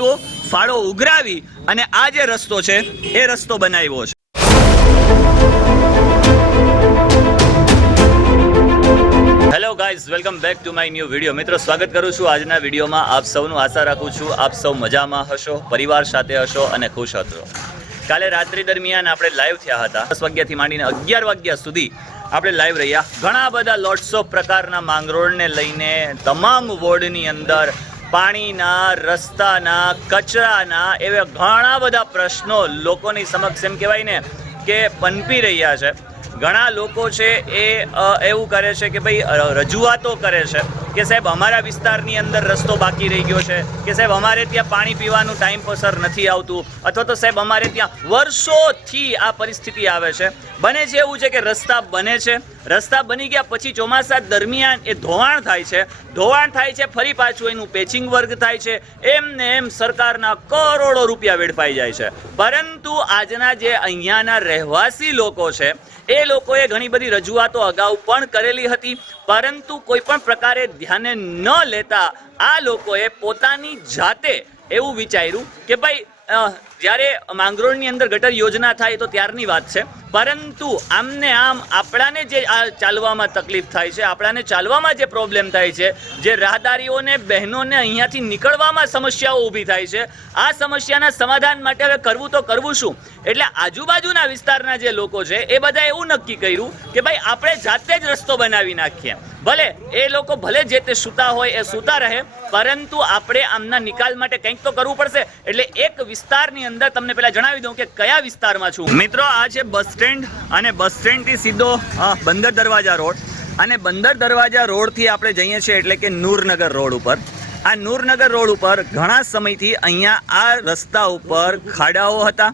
ફાળો ઉઘરાવી અને આ જે રસ્તો છે એ રસ્તો બનાવ્યો છે। Hello guys, welcome back to my new video. મિત્રો, સ્વાગત કરું છું આજના વિડીયોમાં। આપ સૌનું આશા રાખું છું આપ સૌ મજામાં હશો, પરિવાર સાથે હશો અને ખુશ હશો। કાલે રાત્રિ દરમિયાન આપણે લાઈવ થયા હતા। 10 વાગ્યાથી માંડીને 11 વાગ્યા સુધી આપણે લાઈવ રહ્યા। ઘણા બધા લોટ્સ ઓફ પ્રકારના માંગરોળને લઈને તમામ વોર્ડની અંદર પાણીના, રસ્તાના, કચરાના એવા ઘણા બધા પ્રશ્નો લોકોની સમક્ષ એમ કહેવાય ને કે પનપી રહ્યા છે। ઘણા લોકો છે એ એવું કરે છે કે ભાઈ રજૂઆતો કરે છે કે સાહેબ અમારા વિસ્તારની અંદર રસ્તો બાકી રહી ગયો છે, કે સાહેબ અમારે ત્યાં પાણી પીવાનું ટાઈમ પસાર નથી આવતું, અથવા તો સાહેબ અમારે ત્યાં વર્ષોથી આ પરિસ્થિતિ આવે છે। બને છે એવું છે કે રસ્તા બને છે, રસ્તા બની ગયા પછી ચોમાસા દરમિયાન એ ધોવાણ થાય છે, ફરી પાછું એનું પેચિંગ વર્ક થાય છે, એમને એમ સરકારના કરોડો રૂપિયા વેડફાઈ જાય છે। પરંતુ આજના જે અહીંયાના રહેવાસી લોકો છે એ લોકોએ ઘણી બધી રજૂઆતો અગાઉ પણ કરેલી હતી, પરંતુ કોઈ પણ પ્રકારે ધ્યાને ન લેતા આ લોકોએ પોતાની જાતે એવું વિચાર્યું કે ભાઈ જ્યારે માંગરોળની અંદર ગટર યોજના થાય તો ત્યારની વાત છે, પરંતુ આમને આમ આપણાને જે ચાલવામાં તકલીફ થાય છે, આપણાને ચાલવામાં જે પ્રોબ્લેમ થાય છે, જે રાહદારીઓને, બહેનોને અહીંયાથી નીકળવામાં સમસ્યાઓ ઊભી થાય છે, આ સમસ્યાના સમાધાન માટે હવે કરવું તો કરવું શું? એટલે આજુબાજુના વિસ્તારના જે લોકો છે એ બધા એવું નક્કી કર્યું કે ભાઈ આપણે જાતે જ રસ્તો બનાવી નાખીએ। ભલે એ લોકો જે તે સૂતા હોય એ સૂતા રહે, પરંતુ આપણે આમના નિકાલ માટે કંઈક તો કરવું પડશે। એટલે એક વિસ્તારની અંદર તમને પહેલા જણાવી દઉં કે કયા વિસ્તારમાં છું। મિત્રો, આ છે બસ સ્ટેન્ડ અને બસ સ્ટેન્ડથી સીધો બંદર દરવાજા રોડ, અને બંદર દરવાજા રોડથી આપણે જઈએ છીએ એટલે કે નૂરનગર રોડ ઉપર। આ નૂરનગર રોડ ઉપર ઘણા સમયથી અહીંયા આ રસ્તા ઉપર ખાડાઓ હતા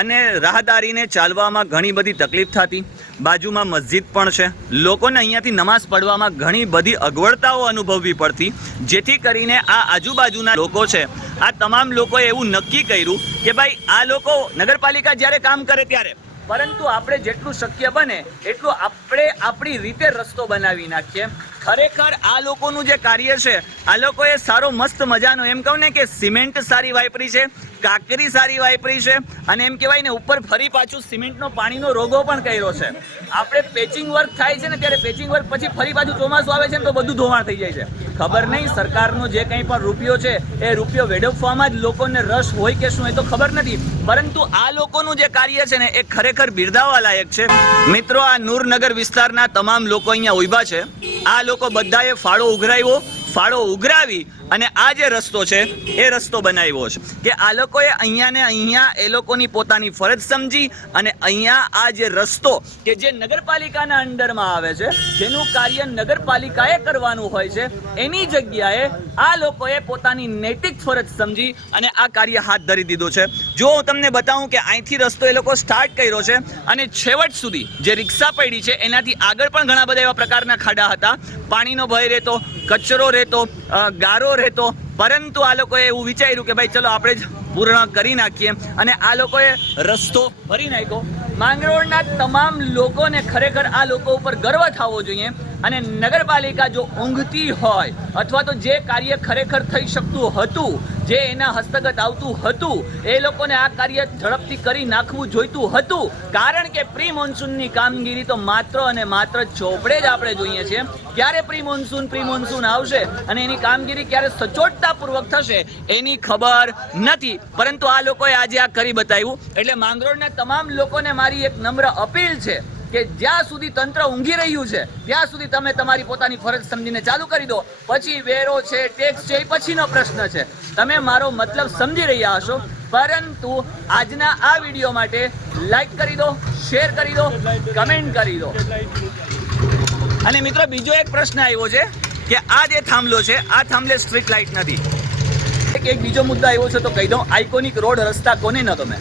અને રાહદારીને ચાલવામાં ઘણી બધી તકલીફ થતી। બાજુમાં મસ્જિદ પણ છે, લોકોને અહીંયાથી નમાઝ પઢવામાં ઘણી બધી અગવડતાઓ અનુભવવી પડતી, જેથી કરીને આ આજુબાજુના લોકો છે આ તમામ લોકોએ એવું નક્કી કર્યું કે ભાઈ આ લોકો નગરપાલિકા જ્યારે કામ કરે ત્યારે, પરંતુ આપણે જેટલું શક્ય બને એટલું આપણે આપણી રીતે રસ્તો બનાવી નાખીએ। ખરેખર આ લોકોનું જે કાર્ય છે, આ લોકોએ સારો મસ્ત મજાનો એમ કહું ને કે સિમેન્ટ સારી વાપરી છે, કાંકરી સારી વાપરી છે, અને એમ કહેવાય ને ઉપર ફરી પાછું સિમેન્ટનો પાણીનો રોગો પણ કર્યો છે। આપણે પેચિંગ વર્ક થાય છે ને ત્યારે પેચિંગ વર્ક પછી ફરી પાછું ચોમાસું આવે છે ને તો બધું ધોવાણ થઈ જાય છે। ખબર નહીં સરકારનો જે કંઈ પણ રૂપિયો છે એ રૂપિયો વેડફવામાં જ લોકોને રસ હોય કે શું એ તો ખબર નથી, પરંતુ આ લોકોનું જે કાર્ય છે ને એ ખરેખર બિરદાવવા લાયક છે। મિત્રો, આ નૂરનગર વિસ્તારના તમામ લોકો અહીંયા ઊભા છે। આ લોકો બધાએ ફાળો ઉઘરાવી અને આ જે રસ્તો છે એ રસ્તો બનાવ્યો છે કે આ લોકોએ અહીંયા એ લોકોની પોતાની ફરજ સમજી અને અહીંયા આ જે રસ્તો કે જે નગરપાલિકાના અંડરમાં આવે છે, જેનું કાર્ય નગરપાલિકાએ કરવાનું હોય છે, એની જગ્યાએ આ લોકોએ પોતાની નૈતિક ફરજ સમજી અને આ કાર્ય હાથ ધરી દીધો છે। જો હું તમને બતાવું કે અહીંથી રસ્તો એ લોકો સ્ટાર્ટ કર્યો છે અને છેવટ સુધી જે રિક્ષા પડી છે એનાથી આગળ પણ ઘણા બધા એવા પ્રકારના ખાડા હતા, પાણીનો ભય રહેતો, કચરો રહેતો, ગારો રહેતો, પરંતુ આ લોકોએ એવું વિચાર્યું કે ભાઈ ચલો આપણે જ પૂર્ણ કરી નાખીએ અને આ લોકોએ રસ્તો ભરી નાખ્યો। માંગરોળના તમામ લોકોને ખરેખર આ લોકો ઉપર ગર્વ થવો જોઈએ, અને નગરપાલિકા જો ઊંઘતી હોય અથવા તો જે કાર્ય ખરેખર થઈ શકતું હતું, જે એના હસ્તગત આવતું હતું, એ લોકોને આ કાર્ય ઝડપથી કરી નાખવું જોઈતું હતું, કારણ કે પ્રી મોન્સૂનની કામગીરી તો માત્ર અને માત્ર ચોપડે જ આપણે જોઈએ છીએ। ક્યારે પ્રી મોન્સૂન આવશે અને એની કામગીરી ક્યારે સચોટતાપૂર્વક થશે એની ખબર નથી, પરંતુ આ લોકોએ આજે આ કરી બતાવ્યું। એટલે માંગરોળના તમામ લોકોને મારી એક નમ્ર અપીલ છે કે જ્યાં સુધી તંત્ર ઊંઘી રહ્યું છે ત્યાં સુધી તમે તમારી પોતાની ફરજ સમજીને ચાલુ કરી દો, પછી વેરો છે, ટેક્સ છે, એ પછીનો પ્રશ્ન છે। તમે મારો મતલબ સમજી રહ્યા હશો, પરંતુ આજના આ વિડીયો માટે લાઈક કરી દો, શેર કરી દો, કમેન્ટ કરી દો। અને મિત્રો, બીજો એક પ્રશ્ન આવ્યો છે કે આ જે થાંભલો છે આ થાંભલે સ્ટ્રીટ લાઇટ નથી। એક બીજો મુદ્દો આવ્યો છે તો કહી દઉં, આઇકોનિક રોડ રસ્તા કોને ન ગમે?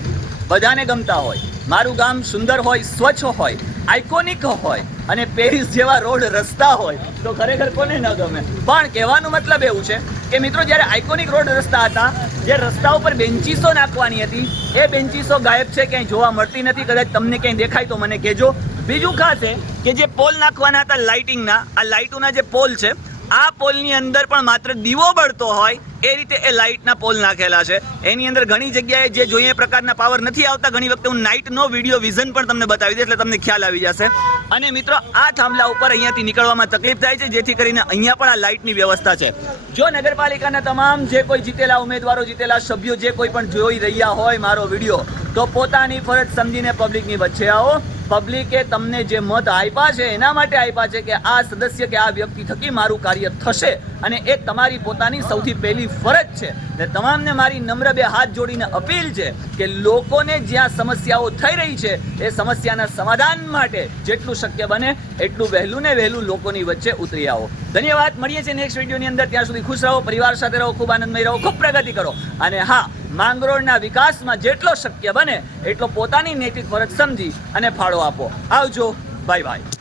બધાને ગમતા હોય। મારું ગામ સુંદર હોય, સ્વચ્છ હોય, આઇકોનિક હોય અને પેરિસ જેવા રોડ રસ્તા હોય તો ખરેખર કોને ન ગમે? પણ કહેવાનો મતલબ એવું છે કે મિત્રો, જ્યારે આઇકોનિક રોડ રસ્તા હતા, જે રસ્તા ઉપર બેન્ચીસો નાખવાની હતી, એ બેન્ચીસો ગાયબ છે, ક્યાંય જોવા મળતી નથી। કદાચ તમને ક્યાંય દેખાય તો મને કહેજો। બીજું ખાસ છે કે જે પોલ નાખવાના હતા લાઇટિંગના, આ લાઇટોના જે પોલ છે આ પોલની અંદર પણ માત્ર દીવો બળતો હોય એ રીતે એ લાઇટના પોલ નાખેલા છે. એની અંદર ઘણી જગ્યાએ જે જોઈએ પ્રકારના પાવર નથી આવતા. ઘણી વખતે હું નાઇટનો વિડીયો વિઝન પણ તમને બતાવી દઈશ, એટલે તમને ખ્યાલ આવી જશે. અને મિત્રો આ થાંભલા ઉપર અહીંયાથી નીકળવામાં તકલીફ થાય છે, જેથી કરીને અહીંયા પણ આ લાઇટની વ્યવસ્થા છે. જો નગરપાલિકાના તમામ જે કોઈ જીતેલા ઉમેદવારો, જીતેલા સભ્યો જે કોઈ પણ જોઈ રહ્યા હોય મારો વિડીયો, તો પોતાની ફરજ સમજીને પબ્લિકની વચ્ચે આવો. પબ્લિકે તમને જે મત આપ્યા છે એના માટે આપ્યા છે કે આ સદસ્ય કે આ વ્યક્તિ થકી મારું કાર્ય થશે, અને એ તમારી પોતાની સૌથી પહેલી ફરજ છે. ને તમામને મારી નમ્ર બે હાથ જોડીને અપીલ છે કે લોકોને જ્યાં સમસ્યાઓ થઈ રહી છે એ સમસ્યાના સમાધાન માટે જેટલું શક્ય બને એટલું વહેલું ને વહેલું લોકોની વચ્ચે ઉતરી આવો. ધન્યવાદ. મળીએ છીએ નેક્સ્ટ વિડીયોની અંદર. ત્યાં સુધી ખુશ રહો, પરિવાર સાથે રહો, ખૂબ આનંદમય રહો, ખૂબ પ્રગતિ કરો. અને હા, માંગરોળના વિકાસમાં જેટલો શક્ય બને એટલો પોતાની નૈતિક ફરજ સમજી અને ફાળો આપો. આવજો. Bye bye.